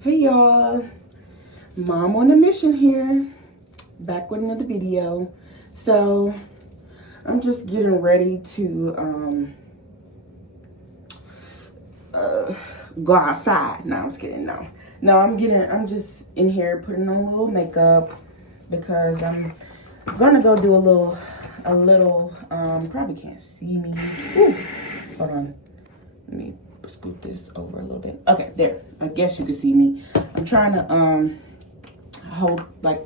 Hey y'all, Mom on a mission here, back with another video. So I'm just getting ready to go outside. No, I'm just kidding. No, I'm just in here putting on a little makeup because I'm gonna go do a little probably can't see me. Ooh, hold on, let me scoot this over a little bit. Okay, there, I guess you can see me. I'm trying to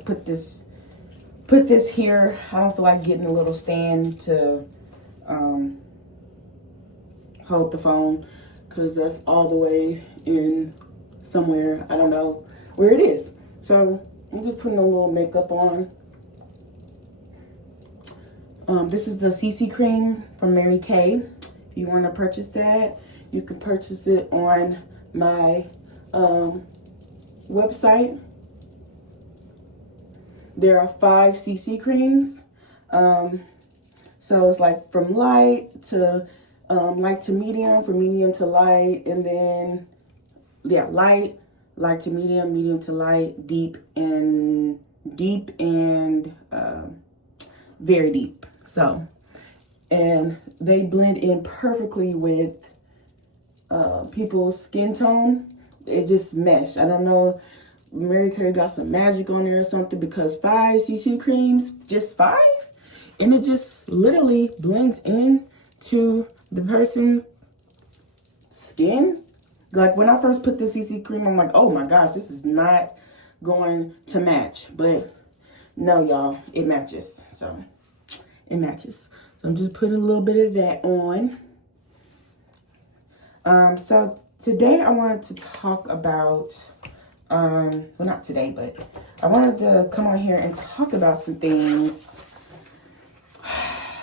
put this here. I don't feel like getting a little stand to hold the phone because that's all the way in somewhere. I don't know where it is. So I'm just putting a little makeup on. This is the CC cream from Mary Kay. If you want to purchase that, you can purchase it on my website. There are 5 CC creams. So it's like from light to medium, from medium to light, and then light to medium, medium to light, deep and very deep. So, and they blend in perfectly with people's skin tone. It just meshed. I don't know, Mary Kay got some magic on there or something, because 5 CC creams, just 5, and it just literally blends in to the person's skin. Like when I first put the CC cream, I'm like, oh my gosh, this is not going to match. But no, y'all, it matches. So it matches. So I'm just putting a little bit of that on. So today I wanted to talk about, well, not today, but I wanted to come on here and talk about some things.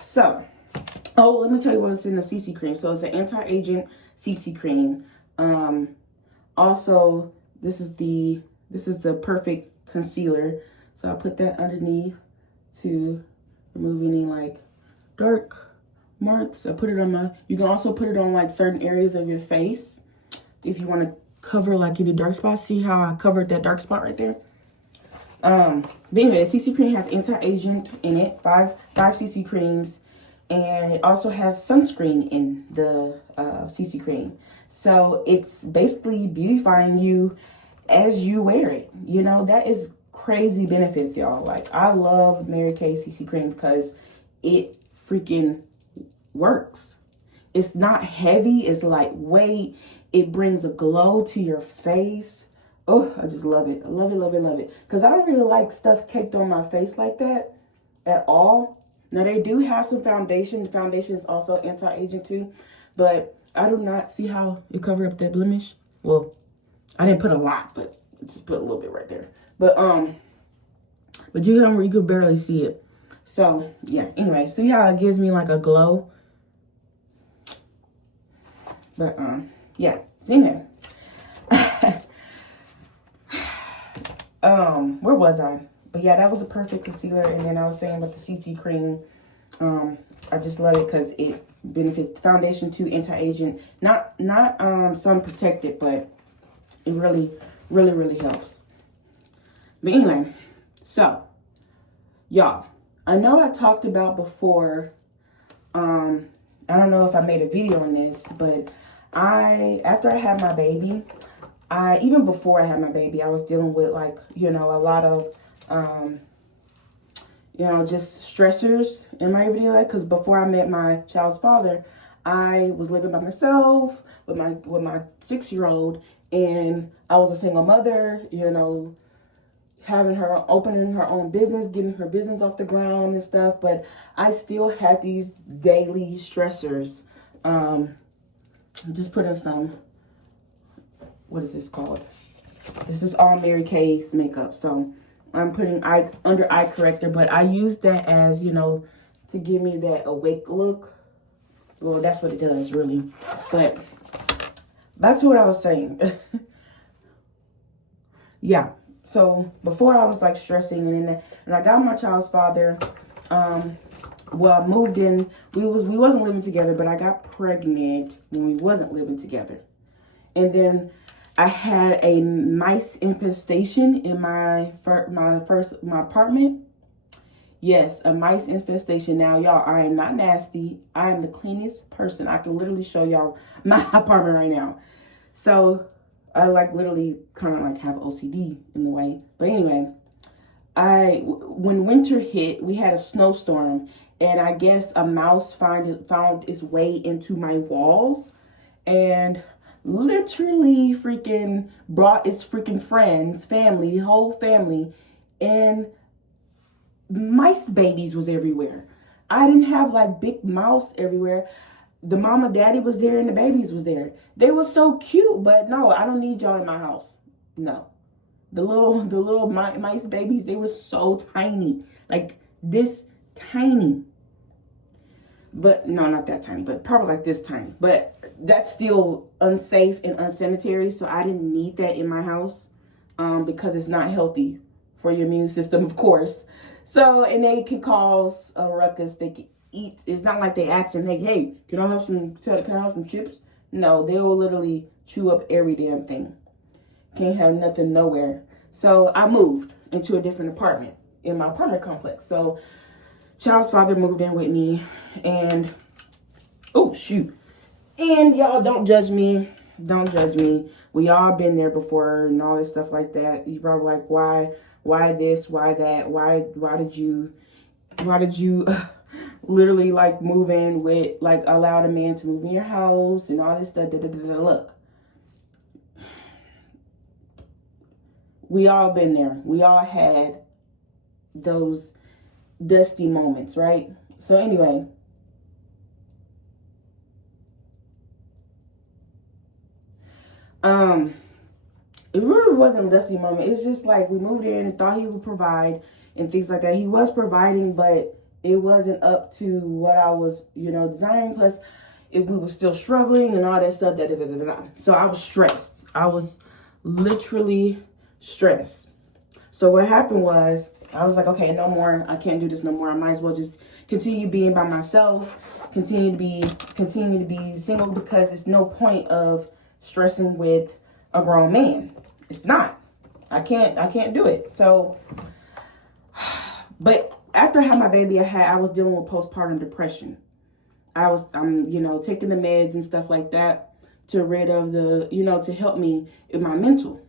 So, let me tell you what's in the CC cream. So it's an anti-aging CC cream. Also, this is the perfect concealer. So I put that underneath to remove any like dark marks. I put it on you can also put it on like certain areas of your face if you want to cover like any dark spots. See how I covered that dark spot right there? But anyway, the CC cream has anti-aging in it, 5 CC creams, and it also has sunscreen in the CC cream. So it's basically beautifying you as you wear it. You know, that is crazy benefits, y'all. Like, I love Mary Kay CC cream because it freaking works. It's not heavy, it's lightweight. It brings a glow to your face. Oh, I just love it. I love it, love it, love it. Because I don't really like stuff caked on my face like that at all. Now, they do have some foundation. The foundation is also anti-aging too. But I do not see how you cover up that blemish. Well, I didn't put a lot, but just put a little bit right there. But you could barely see it. So, yeah. Anyway, see how it gives me like a glow? But, yeah. So, anyway. Where was I? But yeah, that was a perfect concealer. And then I was saying about the CC cream. I just love it because it benefits the foundation too, anti-aging. Not sun protected, but it really, really, really helps. But anyway, so y'all, I know I talked about before. I don't know if I made a video on this, but after I had my baby, even before I had my baby, I was dealing with like, a lot of, just stressors in my everyday life. Because before I met my child's father, I was living by myself with my 6-year-old, and I was a single mother, opening her own business, getting her business off the ground and stuff. But I still had these daily stressors. I'm just putting some, what is this called? This is all Mary Kay's makeup. So I'm putting under eye corrector, but I use that as, to give me that awake look. Well, that's what it does, really. But back to what I was saying. Yeah. So before I was like stressing, and I got my child's father. Well, I moved in. We wasn't living together, but I got pregnant when we wasn't living together. And then I had a mice infestation in my apartment. Yes, a mice infestation. Now, y'all, I am not nasty. I am the cleanest person. I can literally show y'all my apartment right now. So I like literally kind of like have OCD in the way. But anyway, when winter hit, we had a snowstorm, and I guess a mouse found its way into my walls and literally freaking brought its freaking friends, family, the whole family, and mice babies was everywhere. I didn't have like big mouse everywhere. The mama, daddy was there and the babies was there. They were so cute, but no, I don't need y'all in my house. No. The little mice babies, they were so tiny. Like this tiny. But no, not that tiny, but probably like this tiny. But that's still unsafe and unsanitary, so I didn't need that in my house because it's not healthy for your immune system, of course. So, and they can cause a ruckus. They can eat. It's not like they ask them, hey, can I have some chips? No, they will literally chew up every damn thing. Can't have nothing nowhere. So I moved into a different apartment in my apartment complex. So child's father moved in with me, and oh shoot. And y'all don't judge me. Don't judge me. We all been there before and all this stuff like that. You probably like, why this, why that, why did you literally like move in with, like, allow the man to move in your house and all this stuff. Look, we all been there. We all had those dusty moments, right? So anyway, it really wasn't a dusty moment. It's just like we moved in and thought he would provide and things like that. He was providing, but it wasn't up to what I was, desiring. Plus, we were still struggling and all that stuff. So I was stressed. I was literally stressed. So what happened was, I was like, okay, no more. I can't do this no more. I might as well just continue being by myself, continue to be single, because it's no point of stressing with a grown man. It's not. I can't do it. So, but after I had my baby, I was dealing with postpartum depression. I'm taking the meds and stuff like that to rid of to help me in my mental.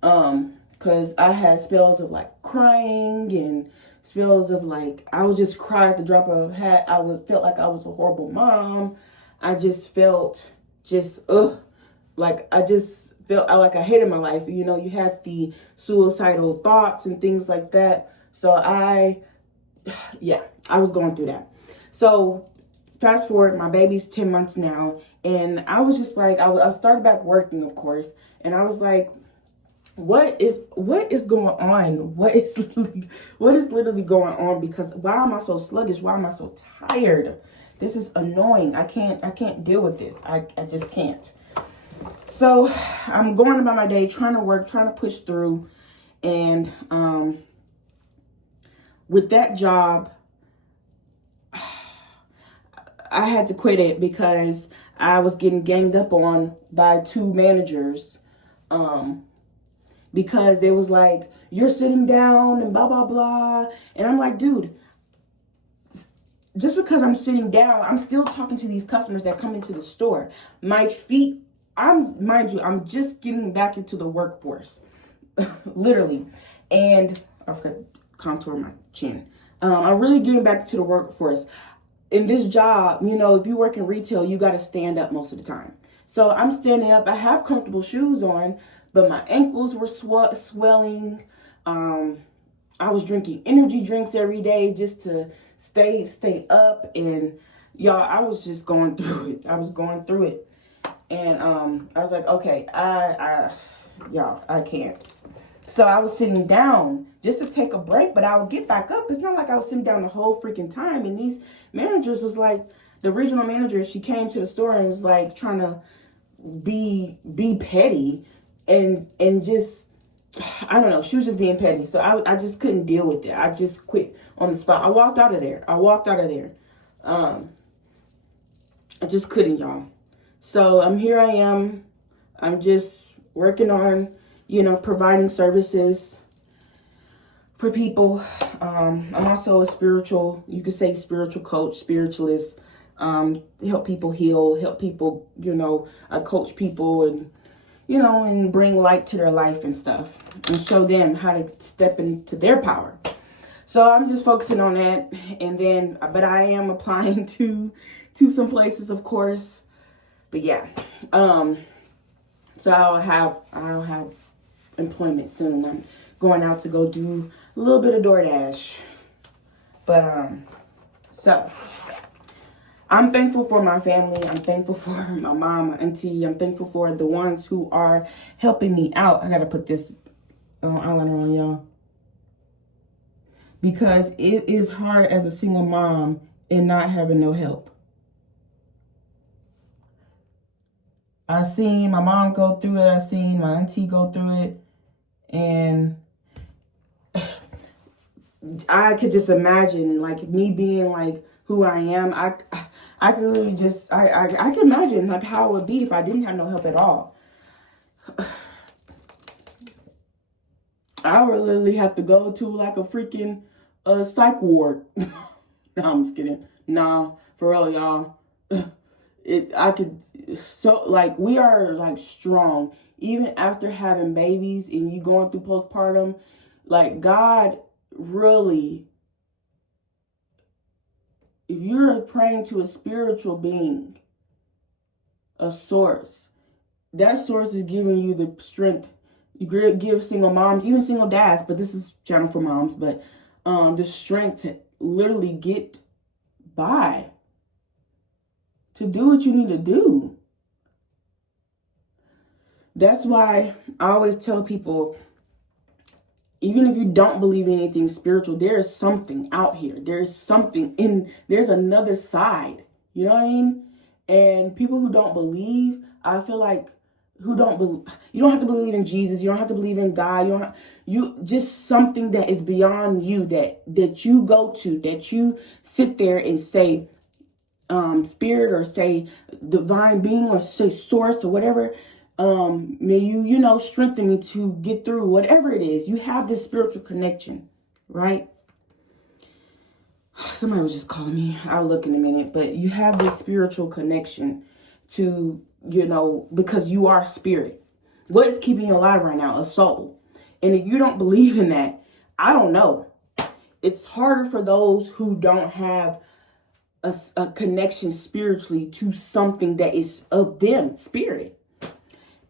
Because I had spells of like crying and spells of like, I would just cry at the drop of a hat. Felt like I was a horrible mom. I just felt like I just felt like I hated my life. You had the suicidal thoughts and things like that. So I was going through that. So fast forward, my baby's 10 months now. And I was just like, I started back working, of course. And I was like, what is going on? What is literally going on? Because why am I so sluggish? Why am I so tired? This is annoying. I can't deal with this. I just can't. So I'm going about my day, trying to work, trying to push through. And with that job, I had to quit it because I was getting ganged up on by two managers. Because they was like, you're sitting down and blah, blah, blah. And I'm like, dude, just because I'm sitting down, I'm still talking to these customers that come into the store. My feet, I'm just getting back into the workforce, literally. And I forgot to contour my chin. I'm really getting back to the workforce. In this job, if you work in retail, you got to stand up most of the time. So I'm standing up. I have comfortable shoes on, but my ankles were swelling. I was drinking energy drinks every day just to stay up. And y'all, I was just going through it. I was going through it. And I was like, okay, I can't. So I was sitting down just to take a break, but I would get back up. It's not like I was sitting down the whole freaking time. And these managers was like, the regional manager, she came to the store and was like trying to be petty and just, I don't know. She was just being petty. So I just couldn't deal with it. I just quit on the spot. I walked out of there. I just couldn't, y'all. So here I am. I'm just working on, you know, providing services for people. I'm also a spiritual, you could say spiritual coach, spiritualist, help people heal, help people, you know, I coach people and, you know, and bring light to their life and stuff and show them how to step into their power. So I'm just focusing on that. And then, but I am applying to some places, of course. But yeah, so I'll have employment soon. I'm going out to go do a little bit of DoorDash. But so I'm thankful for my family. I'm thankful for my mom, my auntie. I'm thankful for the ones who are helping me out. I gotta put this eyeliner on, y'all, because it is hard as a single mom and not having no help. I seen my mom go through it. I seen my auntie go through it. And I could just imagine, like, me being, like, who I am. I could really just, I can imagine, like, how it would be if I didn't have no help at all. I would literally have to go to, like, a freaking psych ward. No, I'm just kidding. Nah, for real, y'all. So, like, we are, like, strong. Even after having babies and you going through postpartum, like, God really, if you're praying to a spiritual being, a source, that source is giving you the strength. You give single moms, even single dads, but this is channel for moms, but the strength to literally get by, to do what you need to do. That's why I always tell people, even if you don't believe in anything spiritual, there is something out here. There's something there's another side. You know what I mean? And people who don't believe, I feel like, you don't have to believe in Jesus. You don't have to believe in God. You just something that is beyond you, that you go to, that you sit there and say, spirit, or say divine being, or say source, or whatever. May you know, strengthen me to get through whatever it is. You have this spiritual connection, right? Somebody was just calling me. I'll look in a minute. But you have this spiritual connection to, you know, because you are spirit. What is keeping you alive right now? A soul. And if you don't believe in that, I don't know. It's harder for those who don't have a connection spiritually to something that is of them, spirit.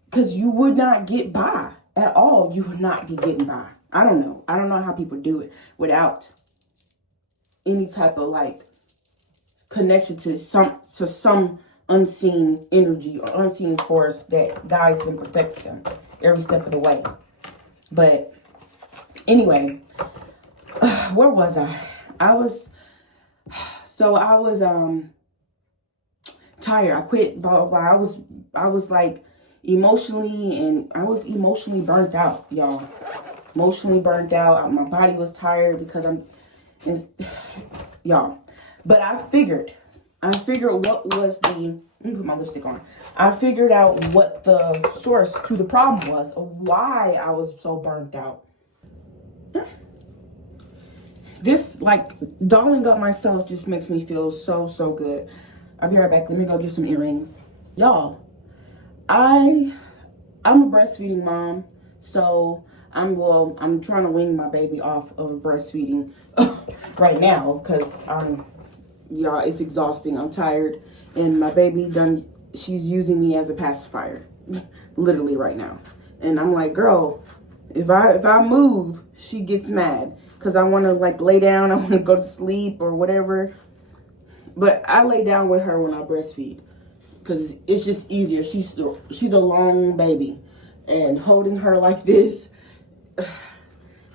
Because you would not get by at all. You would not be getting by. I don't know. I don't know how people do it without any type of, like, connection to some unseen energy or unseen force that guides and protects them every step of the way. But anyway, where was I? I was tired. I quit, blah, blah, blah. I was like, I was emotionally burnt out, y'all. Emotionally burnt out. My body was tired because y'all. But I figured what was let me put my lipstick on. I figured out what the source to the problem was, of why I was so burnt out. This, like, dolling up myself just makes me feel so, so good. I'll be right back. Let me go get some earrings. Y'all, I'm a breastfeeding mom, so I'm trying to wean my baby off of breastfeeding right now, because y'all, it's exhausting. I'm tired, and my baby she's using me as a pacifier, literally right now. And I'm like, girl, if I move, she gets mad because I want to, like, lay down. I want to go to sleep or whatever. But I lay down with her when I breastfeed, because it's just easier. She's a long baby, and holding her like this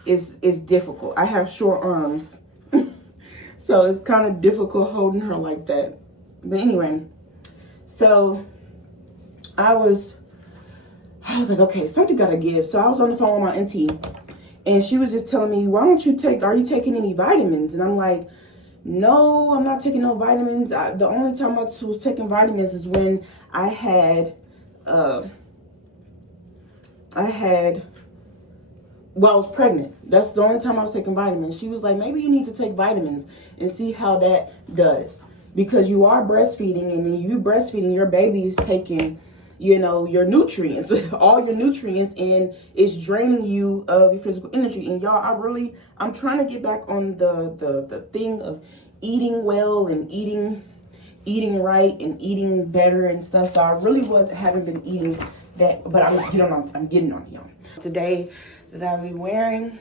is difficult. I have short arms, so it's kind of difficult holding her like that. But anyway, so I was like, okay, something gotta give. So I was on the phone with my auntie, and she was just telling me, are you taking any vitamins? And I'm like, no, I'm not taking no vitamins. The only time I was taking vitamins is when I had I was pregnant. That's the only time I was taking vitamins. She was like, maybe you need to take vitamins and see how that does. Because you are breastfeeding, and you breastfeeding, your baby is taking, you know, your nutrients, all your nutrients, and it's draining you of your physical energy. And y'all, I'm trying to get back on the thing of eating well and eating right and eating better and stuff. So I really haven't been eating that, but I'm getting on it, y'all. Today that I'll be wearing,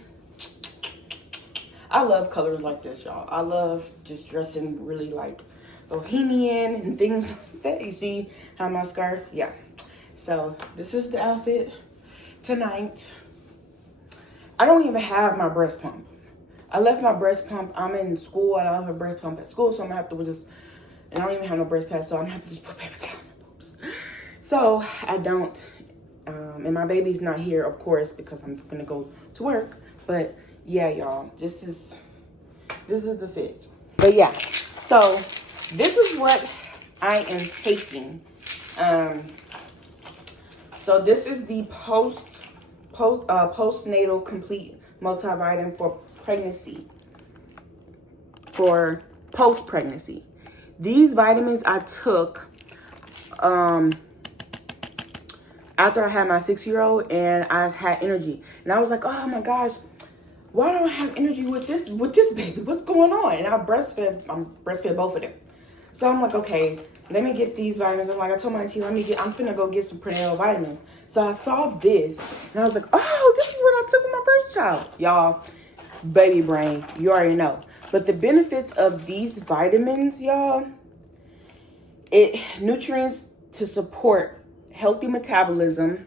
I love colors like this, y'all. I love just dressing really like bohemian and things like that. You see how my scarf, yeah. So this is the outfit tonight. I don't even have my breast pump. I left my breast pump. I'm in school. I don't have a breast pump at school, so I'm gonna have to just, and I don't even have no breast pad, so I'm gonna have to just put paper towel on my boobs. So I don't, and my baby's not here, of course, because I'm gonna go to work. But yeah, y'all, this is the fit. But yeah, so this is what I am taking. So this is the postnatal complete multivitamin for pregnancy, for post-pregnancy. These vitamins I took after I had my 6-year-old, and I had energy, and I was like, oh my gosh, why don't I have energy with this baby? What's going on? And I'm breastfed both of them. So I'm like, okay, let me get these vitamins. I'm like, I told my auntie, I'm finna go get some prenatal vitamins. So I saw this, and I was like, oh, this is what I took with my first child. Y'all, baby brain, you already know. But the benefits of these vitamins, y'all, nutrients to support healthy metabolism,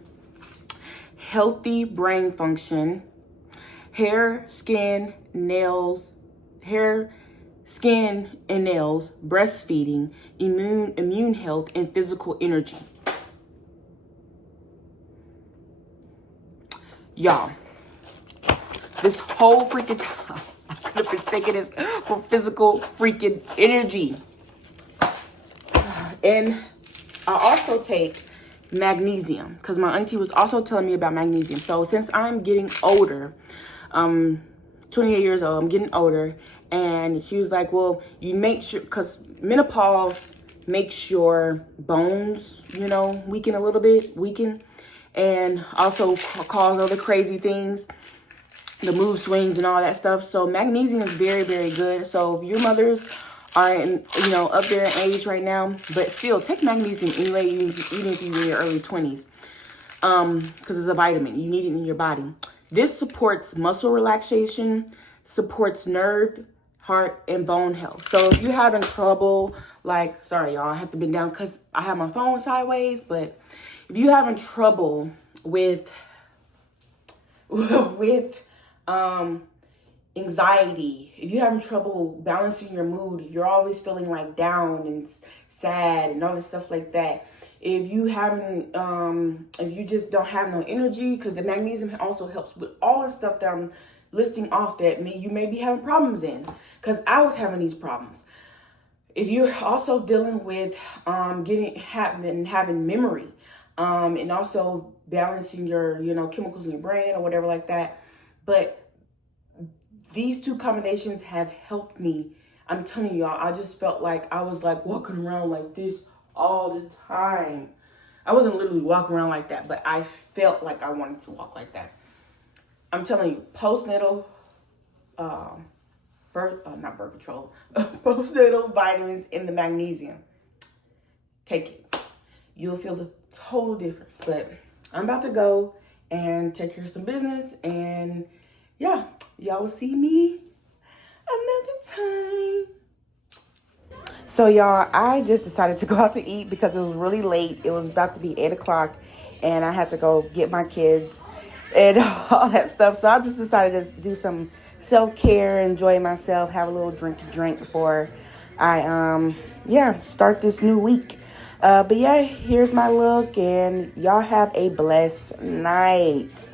healthy brain function, hair, skin, and nails, breastfeeding, immune health, and physical energy. Y'all, this whole freaking time, I could have been taking this for physical freaking energy. And I also take magnesium, because my auntie was also telling me about magnesium. So since I'm getting older, 28 years old, I'm getting older, and she was like, well, you make sure, because menopause makes your bones, weaken a little bit, and also cause other crazy things, the mood swings and all that stuff. So magnesium is very, very good. So if your mothers are up there in age right now, but still take magnesium anyway, even if you're in your early 20s, because it's a vitamin. You need it in your body. This supports muscle relaxation, supports nerve, heart, and bone health. So if you're having trouble, sorry y'all, I have to bend down because I have my phone sideways, but if you're having trouble with anxiety, if you're having trouble balancing your mood, you're always feeling like down and sad and all this stuff like that. If you just don't have no energy, because the magnesium also helps with all the stuff that I'm listing off that you may be having problems in, because I was having these problems. If you're also dealing with having memory, and also balancing your chemicals in your brain or whatever like that, but these two combinations have helped me. I'm telling y'all, I just felt like I was walking around like this all the time. I wasn't literally walking around like that, but I felt like I wanted to walk like that. I'm telling you, postnatal, not birth control, postnatal vitamins and the magnesium. Take it. You'll feel the total difference. But I'm about to go and take care of some business, and yeah, y'all will see me another time. So y'all, I just decided to go out to eat because it was really late. It was about to be 8 o'clock, and I had to go get my kids and all that stuff. So I just decided to do some self-care, enjoy myself, have a little drink before I start this new week. But yeah, here's my look, and y'all have a blessed night.